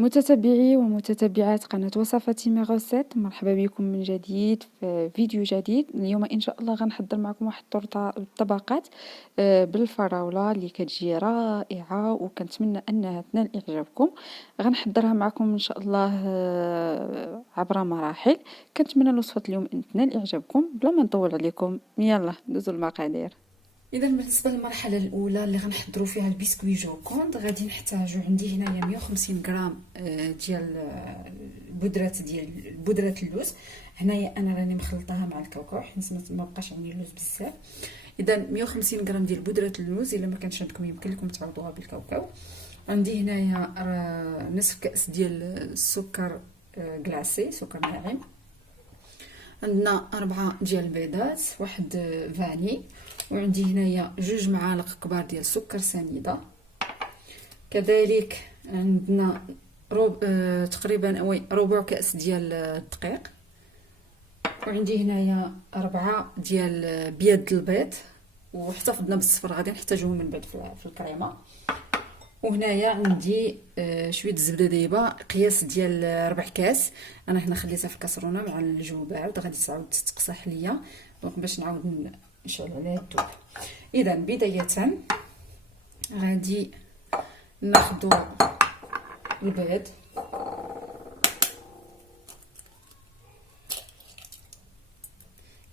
متتبعي ومتتبعات قناة وصفاتي ميغوسيت، مرحبا بكم من جديد في فيديو جديد. اليوم ان شاء الله غنحضر معكم واحد الطرطة بالطبقات بالفراولة اللي كتجي رائعة وكنتمنى انها تنال اعجابكم. غنحضرها معكم ان شاء الله عبر مراحل. كنتمنى الوصفة اليوم ان تنال اعجابكم. بلا ما نطول عليكم يلا ندوزو المقادير. اذا بالنسبه للمرحله الاولى اللي غنحضروا فيها البسكوي جو كوند، غادي نحتاجوا عندي هنايا 150 غرام ديال بودره اللوز. هنايا انا راني مخلطاها مع الكاوكاو حيت ما بقاش عندي اللوز بزاف. اذا 150 غرام ديال بودره اللوز، الا ما كانش عندكم يمكن لكم تعوضوها بالكاوكاو. عندي هنايا نصف كاس ديال السكر كلاصي، سكر ناعم. عندنا 4 ديال البيضات، واحد فاني، وعندي هنايا 2 معالق كبار ديال السكر سنيده. كذلك عندنا تقريبا ربع كاس ديال الدقيق، وعندي هنايا 4 ديال بيض البيض، واحتفظنا بالصفر غادي نحتاجوه من بعد في الكريمه. وهنايا عندي شويه الزبده دايبه قياس ديال ربع كاس. انا هنا خليتها في الكاسرونه مع الجو بارد، غادي تعاود تتقصح ليا دونك باش نعاود نشعل عليها الضوء. اذا بدايه غادي ناخذ البيض،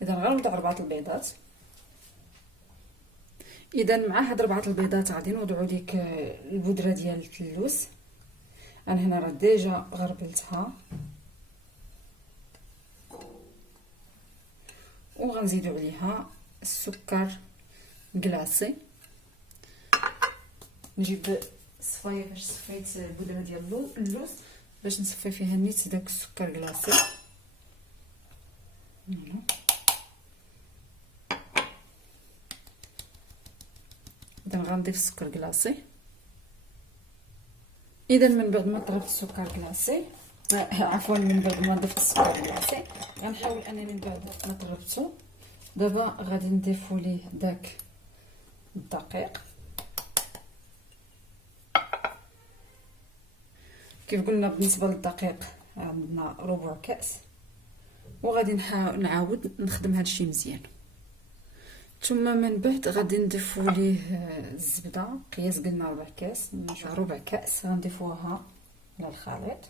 اذا غنوضع 4 البيضات. اذا مع هاد 4 البيضات غادي نوضعوا ديك البودره ديال اللوز. انا هنا راه ديجا غربلتها، وغنزيدوا عليها السكر كلاصي. نجيب الصفايه باش صفيت البودره ديال اللوز باش نصفي فيها نيت داك السكر كلاصي. اذا غنضيف السكر كلاصي. اذا من بعد ما ضربت السكر كلاصي، عفوا من بعد ما ضفت السكر كلاصي، غنحاول انني من بعد ما ضربته دابا غادي نضيفوا ليه داك الدقيق. كيف قلنا بالنسبه للدقيق عندنا ربع كاس، وغادي نعاود نخدم هذا الشيء مزيان. ثم من بعد غادي نضيفوا ليه الزبده قياس قلنا ربع كاس غنضيفوها للخليط،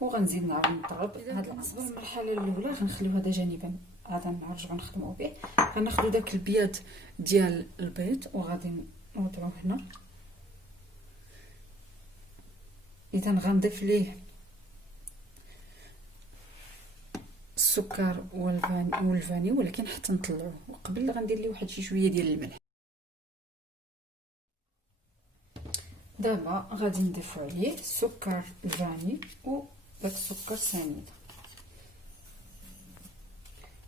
وغنزيد نعاود نضرب. هذا بالنسبه للمرحله الاولى غنخليو هذا جانبا، هذا نرجعو نخدموا به. غناخذوا داك البياض ديال البيض وغادي نوضعوه هنا. اذا غنضيف ليه السكر والفاني ولكن حتى نطلعوه، وقبل غندير ليه واحد شويه ديال الملح. دابا غادي نضيفو عليه السكر الفاني وداك السكر سنيد.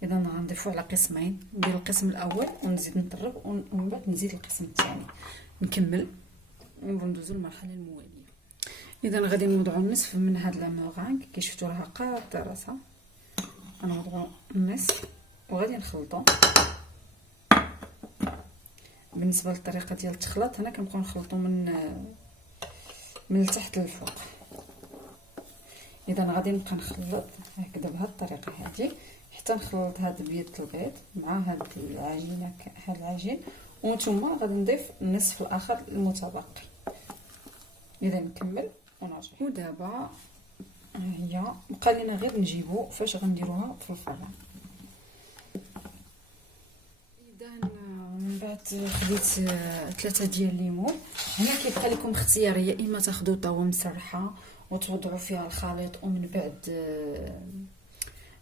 اذا غنضيفو على قسمين، ندير القسم الاول ونزيد نضرب ومن بعد نزيد القسم الثاني نكمل وندوزو للمرحله المواليه. اذا غادي نوضعوا النصف من هاد لاموغان كي شفتوا راها قاده راسها، غنوضعوا النصف وغادي نخلطوا. بالنسبه للطريقه ديال التخلاط هنا كنبقاو نخلطوا من التحت للفوق. اذا غادي نبقى نخلط هكذا بهذه الطريقه هذه حتى نخلط هاد بيض البيض مع هاد العجينه، هاد العجين، وثم غادي نضيف النصف الاخر المتبقي. اذا نكمل ونرجع. ودابا هي بقى لنا غير نجيبو فاش غنديروها في الفران. اذا من بعد خديت 3 ديال الليمون. هنا كيبقى لكم اختيار، يا اما تاخذوا طاوه مسرحه وتوضعوا فيها الخليط ومن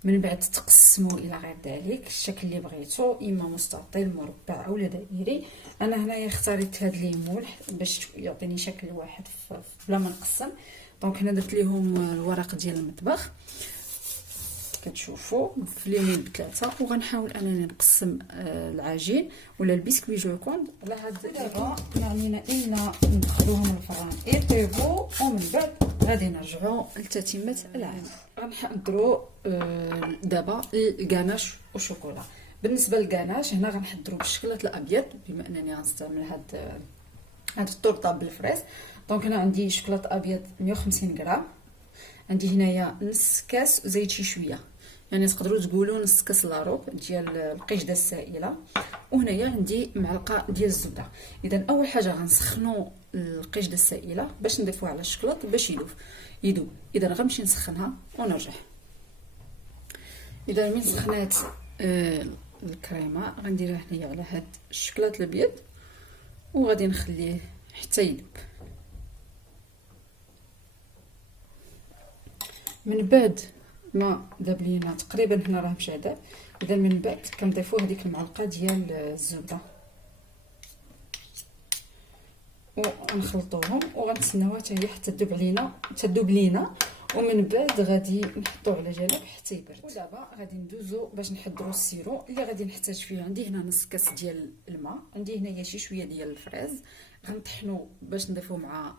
بعد تقسموا الى غير ذلك الشكل اللي بغيتو، اما مستطيل مربع او دائري. انا هنايا اختاريت هذا الليمون باش يعطيني شكل واحد بلا ما نقسم. دونك هنا درت ليهم الورق ديال المطبخ كتشوفوا في اليمين ب3، وغنحاول انني نقسم العجين ولا البسكوي جو كوند على هاد. دابا معنينا ان ندخلوهم الفران يطيبوا ومن بعد غادي نرجعوا لتتمه العمل. غنحضروا دابا الكاناش والشوكولا. بالنسبه للكاناش هنا غنحضروا بالشكلاط الابيض، بما انني غنستعمل هاد الطرطه بالفريز. دونك انا عندي شوكولاط ابيض 150 غرام، عندي هنايا نص كاس زيت شي شويه، يعني تقدروا تقولوا نص كاس لاروب ديال القشده السائله، وهنايا عندي معلقه ديال الزبده. اذا اول حاجه غنسخنوا القشده السائله باش نضيفوها على الشوكولاط باش يذوب. اذا غنمشي نسخنها ونرجع. اذا من سخنات الكريمه غنديرها هنايا على هاد الشوكولاط الابيض وغادي نخليه حتى يذوب. من بعد ما داب لينا تقريبا هنا راه مشى داب، اذا من بعد كنضيفوا هذيك المعلقه ديال الزبده ونخلطوهم وغنتسناوها حتى هي حتى تذوب لينا، ومن بعد غادي نحطوه على جنب حتى يبرد. ودابا غادي ندوزو باش نحضروا السيرو اللي غادي نحتاج فيه. عندي هنا نص كاس ديال الماء، عندي هنايا شي شويه ديال الفريز غنطحنو باش نضيفو مع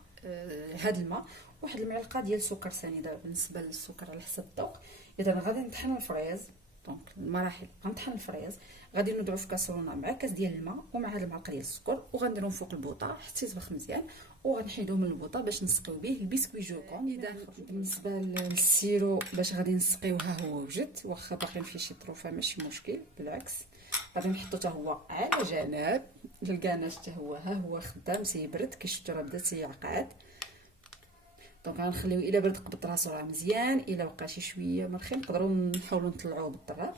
هذا الماء واحد المعلقه ديال السكر سنيده بالنسبه للسكر على حسب الذوق. اذا غادي نطحن الفريز، دونك المراحل غنطحن الفريز، غادي نوضعو في كاسرونه مع كاس ديال الماء ومع هاد المعلقه ديال السكر، وغنديرهم فوق البوطه حتى يطبخ مزيان، وغنحيدوه من البوطه باش نسقيو به البسكوي جوكون. اذا بالنسبه للسيرو باش غادي نسقيوه ها هو وجد، واخا باقيين فيه شي طروفه ماشي مشكل، بالعكس غادي نحطو حتى هو على جنب. الكاناش حتى هو خدام سيبرد، كي شفتوا راه بدا تيعقد. دونك غنخليوه الا برد قبض راسو راه مزيان، الا بقى شي شويه مرخي نقدروا نحاولوا نطلعوه بالضراب.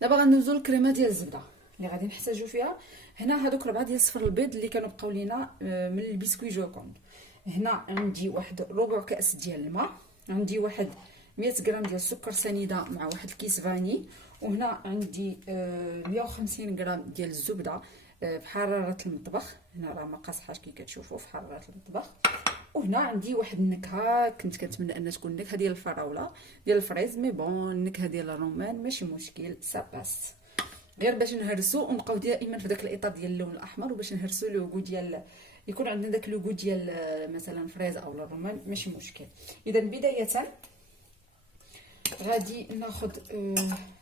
دابا غندوزو للكريمه ديال الزبده اللي غادي نحتاجو فيها. هنا هادوك 4 ديال صفر البيض اللي كانوا بقاو لينا من البسكوي جوكوند. هنا عندي واحد ربع كاس ديال الماء، عندي واحد 100 غرام ديال السكر سنيده مع واحد الكيس فاني، وهنا عندي 150 غرام ديال الزبده بحراره المطبخ. هنا راه ما قاصحاش كي كتشوفوا في حراره المطبخ. وهنا عندي واحد النكهه كنت كنتمنى ان تكون النكهه ديال الفراوله ديال الفريز، مي بون النكهه ديال الرومان ماشي مشكل، سا باس. غير باش نهرسو ونبقاو دائما في داك الاطار ديال اللون الاحمر، وباش نهرسو لوغو ديال يكون عندنا داك لوغو ديال مثلا فريز او الرومان ماشي مشكل. اذا بدايه غادي ناخذ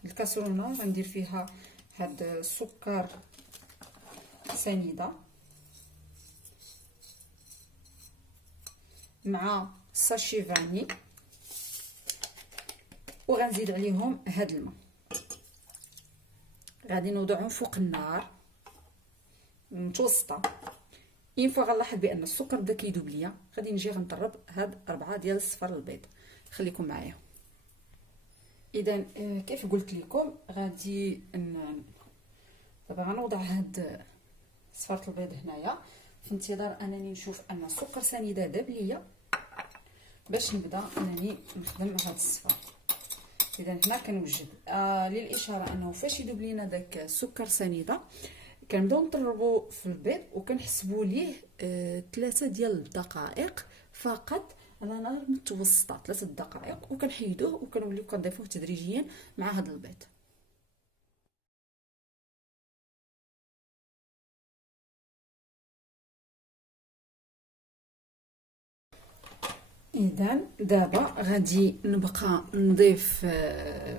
الكاسرونه غندير فيها هاد السكر سنيده مع ساشي فاني، وغنزيد عليهم هاد الماء. غادي نوضعهم فوق النار متوسطه. اين فوا غنلاحظ بان السكر بدا كيذوب ليا، غادي نجي غنطرب هاد 4 ديال الصفر البيض. خليكم معايا. اذا كيف قلت لكم غادي دابا غنوضع هاد صفرة البيض هنايا في انتظار انني نشوف ان السكر سنيده داب ليا باش نبدا انني نخدم هاد الصفار. اذا هنا كنوجد للاشاره انه فاش يذوب لينا داك السكر سنيده كنبداو نطربوا في البيض وكنحسبوا ليه 3 ديال الدقائق فقط على نار متوسطه، 3 دقائق، وكنحيدوه وكنوليو كنضيفوه تدريجيا مع هذا البيض. اذا دابا غادي نبقى نضيف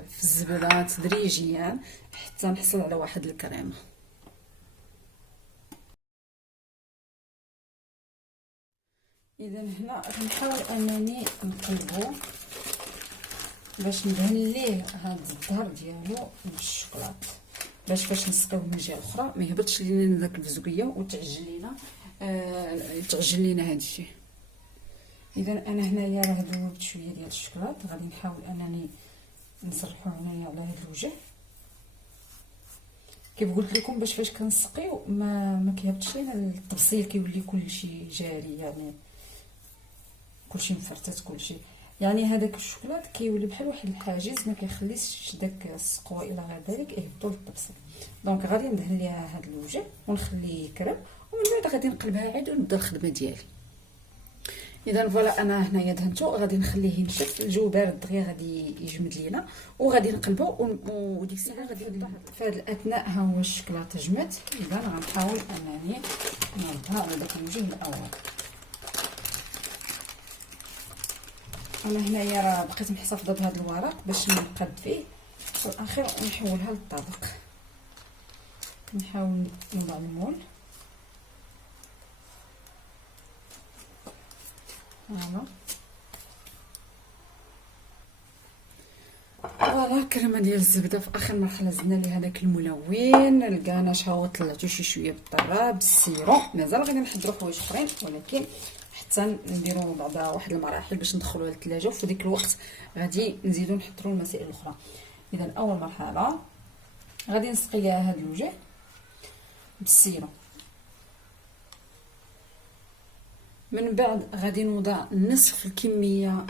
في الزبده تدريجيا حتى نحصل على واحد الكريمه. اذا هنا غنحاول انني نقلبو باش ندهن ليه هاد الظهر ديالو بالشوكولاط، باش فاش نسقيوه من الجهه الاخرى ما يهبطش لينا داك الفزوقيه وتعجن لينا هاد الشيء. اذا انا هنايا راه ذوبت شويه ديال الشوكولاط، غادي نحاول انني نسرحو هنايا على هاد الوجه كيف قلت لكم، باش فاش كنسقيو ما كيهبطش لينا التبصيل، كيولي كلشي جاري، يعني كلشي مفرطات كلشي، يعني هذاك الشوكولاط كيولي بحال واحد الحاجز ما كيخليش داك السقوه الى غير ذلك يهبطوا للطبسيل. دونك غادي ندهن ليها هذا الوجه ونخليه يكرم، ومن بعد غادي نقلبها عاد ونبدا الخدمه ديالي. اذا فوالا انا هنايا دهنتو، غادي نخليه ينشف، الجو بارد دغيا غادي يجمد لينا وغادي نقلبو، وديك الساعه غادي في هذا الاثناء ها هو الشوكولاته جمد. اذا غنحاول انني نردها على داك الوجه الاول. انا هنايا راه بقيت محتفظه بهذا الورق باش نقاد فيه في الاخير ونحولها للطبق. نحاول نوضع المول فوالا الكريمه ديال الزبده في اخر مرحله زدنا ليه هذاك الملون. الكاناش ها هو طلعتو شي شويه بالطراب بالسيرو. مازال غادي نحضروا حوايج اخرين، ولكن حتى نديروا بعدا واحد المراحل باش ندخلوها للثلاجه، وفي ديك الوقت غادي نزيدو نحضروا المسائل الاخرى. اذا اول مرحله غادي نسقي ليها هاد الوجه بالسيرو، من بعد غادي نوضع نصف الكميه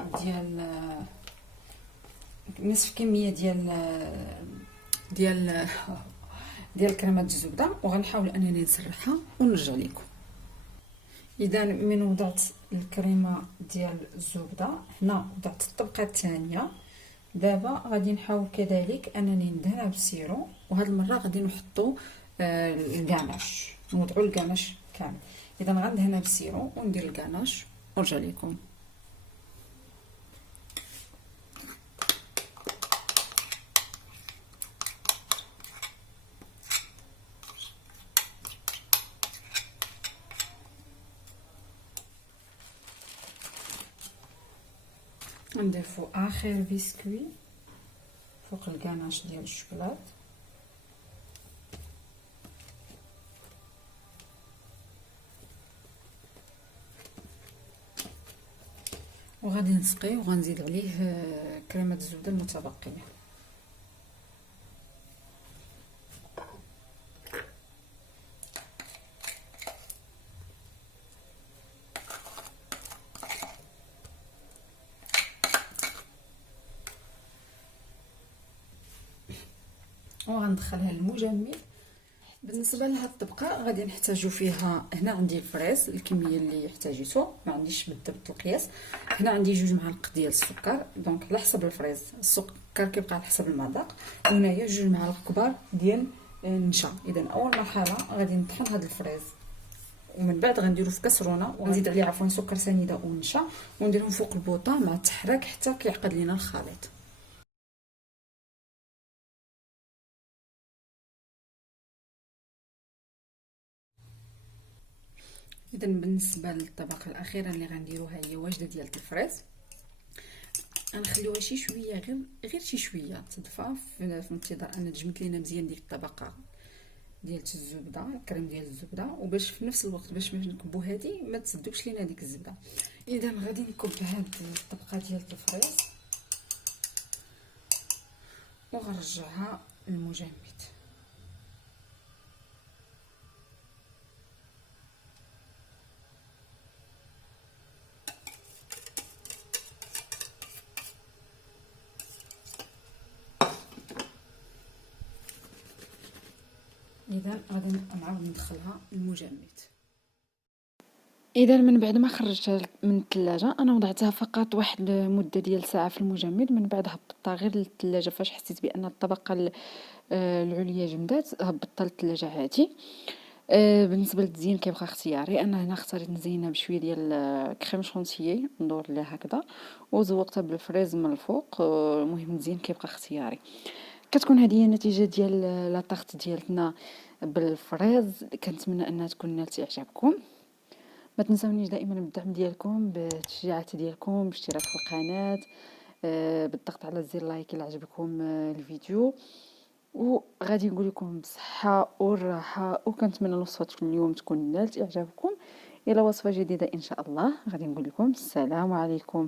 ديال كريمه الزبده، وغنحاول انني نسرحها ونرجع لكم. اذا من وضعت الكريمه ديال الزبده هنا وضعت الطبقه الثانيه. دابا غادي نحاول كذلك انني ندهنها بالسيرو، وهاد المره غادي نحطوا الكاناش، نوضعوا الكاناش كامل. اذا غندهنها بالسيرو وندير الكاناش ونرجع لكم. نضيفو اخر بسكوي فوق الكاناش ديال الشوكولات، وغادي نسقي وغنزيد عليه كريمه الزبده المتبقيه. وغندخلها للمجمد. بالنسبه لهاد الطبقه غادي نحتاجو فيها، هنا عندي الفريز الكميه اللي احتاجيتو، ما عنديش بالضبط القياس. هنا عندي 2 معالق ديال السكر، دونك على حسب الفريز السكر كيبقى على حسب المذاق. وهنايا 2 معالق كبار ديال النشا. اذا اول مرحله غادي نطحن هاد الفريز، ومن بعد غنديرو في كسرونه ونزيد عليه عفوا سكر سنيده ونشا، ونديرهم فوق البوطه مع التحراك حتى كيعقد لينا الخليط. اذا بالنسبه للطبقه الاخيره اللي غنديروها هي واجده ديال الفريز. غنخليوها شي شويه، غير شي شويه تدفى في انتظار ان تجمد لينا مزيان ديك الطبقه ديال الزبده، الكريم ديال الزبده، وباش في نفس الوقت باش ملي نكبو هذه ما تسدوكش لينا ديك الزبده. اذا غادي نكب هاد الطبقه ديال الفريز وغنرجعها للمجمد. اذا غادي نعاود ندخلها للمجمد. اذا من بعد ما خرجتها من الثلاجه انا وضعتها فقط واحد مده ديال ساعه في المجمد، من بعد هبطتها غير للثلاجه. فاش حسيت بان الطبقه العليا جمدات هبطتها للثلاجه عادي. بالنسبه للتزيين كيبقى اختياري. انا هنا اختاريت نزينها بشويه ديال كريم شونتيي، ندور ليها هكذا وزوقتها بالفريز من الفوق. المهم التزيين كيبقى اختياري. كتكون هذه هي النتيجه ديال لا طارت ديالتنا بالفريز. كنتمنى انها تكون نالت اعجابكم. ما تنسونيش دائما بالدعم ديالكم، بالتشجيعات ديالكم، باشتراك في القناه، بالضغط على زر لايك الى عجبكم الفيديو. وغادي نقول لكم بصحه والراحه، وكنتمنى وصفتكم اليوم تكون نالت اعجابكم. الى وصفه جديده ان شاء الله غادي نقول لكم السلام عليكم.